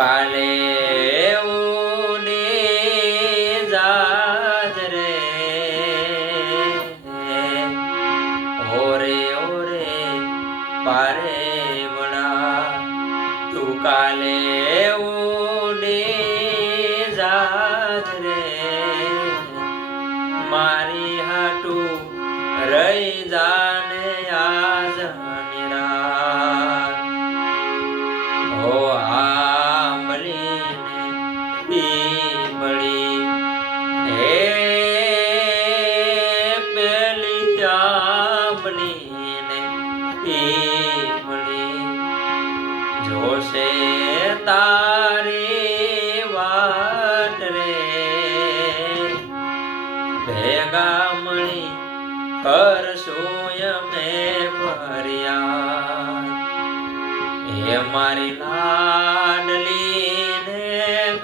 કાલે ઉડી જાજ રે ઓરે ઓરે પારે વડા તું કાલે ઉડી જાજ રે મારી હાટું રહી જાને આજ નિરાત હો આંબલી ને પીપળી હે પેલી આંબલી ને પીપળી જોશે તારી વાટ રે ભેગા મળી કરશું અમે ફરિયાદ હે મારી લાડલી ને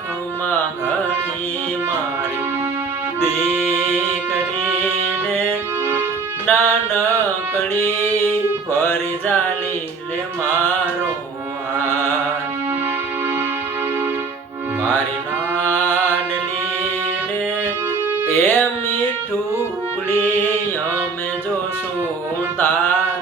ખમા ઘણી મારી દીકરીને નાનકડી ફરી જાલી લે મારો હાથ મારી લાડલી ને એ મીઠું અમે જોશું તાર